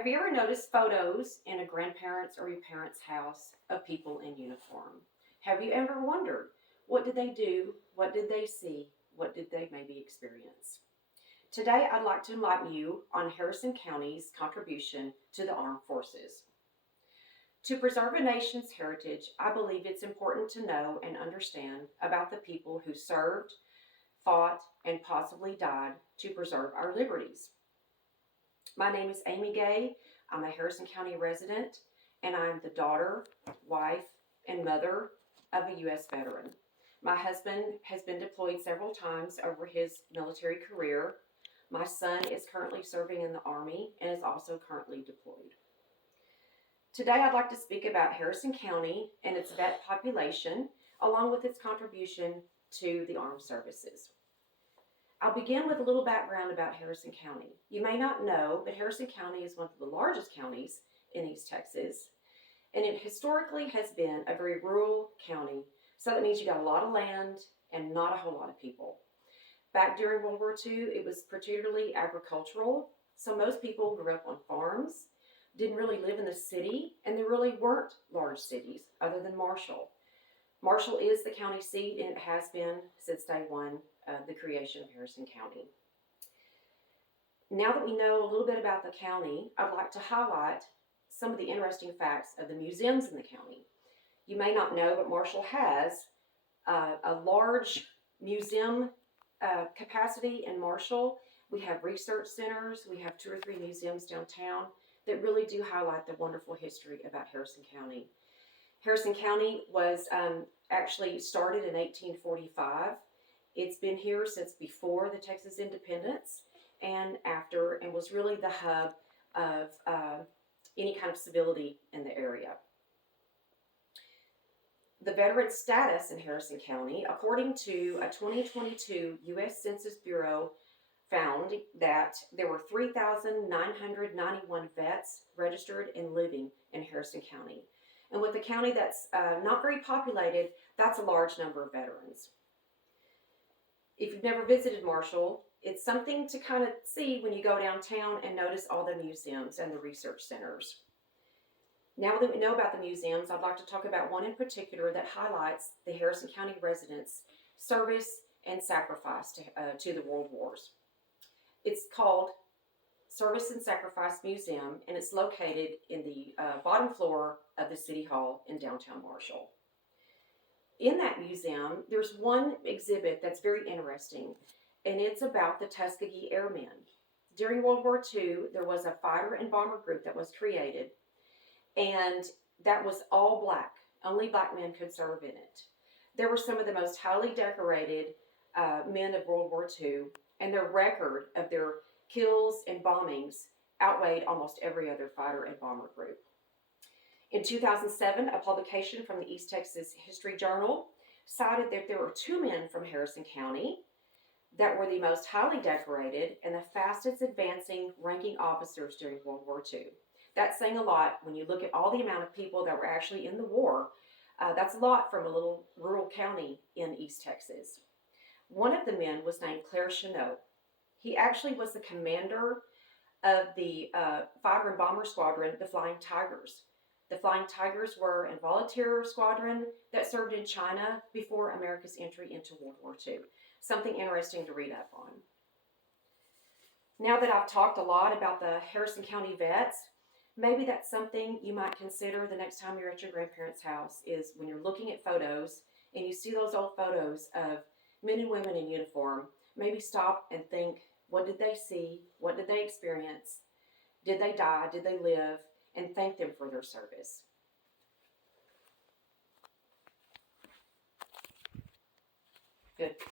Have you ever noticed photos in a grandparent's or your parents' house of people in uniform? Have you ever wondered, what did they do? What did they see? What did they maybe experience? Today, I'd like to enlighten you on Harrison County's contribution to the armed forces. To preserve a nation's heritage, I believe it's important to know and understand about the people who served, fought, and possibly died to preserve our liberties. My name is Amy Gay. I'm a Harrison County resident, and I'm the daughter, wife, and mother of a U.S. veteran. My husband has been deployed several times over his military career. My son is currently serving in the Army and is also currently deployed. Today, I'd like to speak about Harrison County and its vet population, along with its contribution to the armed services. I'll begin with a little background about Harrison County. You may not know, but Harrison County is one of the largest counties in East Texas, and it historically has been a very rural county, so that means you got a lot of land and not a whole lot of people. Back during World War II, it was particularly agricultural, so most people grew up on farms, didn't really live in the city, and there really weren't large cities other than Marshall. Marshall is the county seat, and it has been since day one, the creation of Harrison County. Now that we know a little bit about the county, I'd like to highlight some of the interesting facts of the museums in the county. You may not know, but Marshall has a large museum capacity in Marshall. We have research centers, we have 2 or 3 museums downtown that really do highlight the wonderful history about Harrison County. Harrison County was actually started in 1845. It's been here since before the Texas independence and after, and was really the hub of any kind of civility in the area. The veteran status in Harrison County, according to a 2022 U.S. Census Bureau, found that there were 3,991 vets registered and living in Harrison County. And with a county that's not very populated, that's a large number of veterans. If you've never visited Marshall, it's something to kind of see when you go downtown and notice all the museums and the research centers. Now that we know about the museums, I'd like to talk about one in particular that highlights the Harrison County residents' service and sacrifice to the World Wars. It's called Service and Sacrifice Museum, and it's located in the bottom floor of the City Hall in downtown Marshall. In that museum, there's one exhibit that's very interesting, and it's about the Tuskegee Airmen. During World War II, there was a fighter and bomber group that was created, and that was all black. Only black men could serve in it. There were some of the most highly decorated men of World War II, and their record of their kills and bombings outweighed almost every other fighter and bomber group. In 2007, a publication from the East Texas History Journal cited that there were 2 men from Harrison County that were the most highly decorated and the fastest advancing ranking officers during World War II. That's saying a lot when you look at all the amount of people that were actually in the war. That's a lot from a little rural county in East Texas. One of the men was named Claire Chenot. He actually was the commander of the fighter and bomber squadron, the Flying Tigers. The Flying Tigers were a volunteer squadron that served in China before America's entry into World War II. Something interesting to read up on. Now that I've talked a lot about the Harrison County vets, maybe that's something you might consider the next time you're at your grandparents' house, is when you're looking at photos and you see those old photos of men and women in uniform, maybe stop and think, what did they see? What did they experience? Did they die? Did they live? And thank them for their service. Good.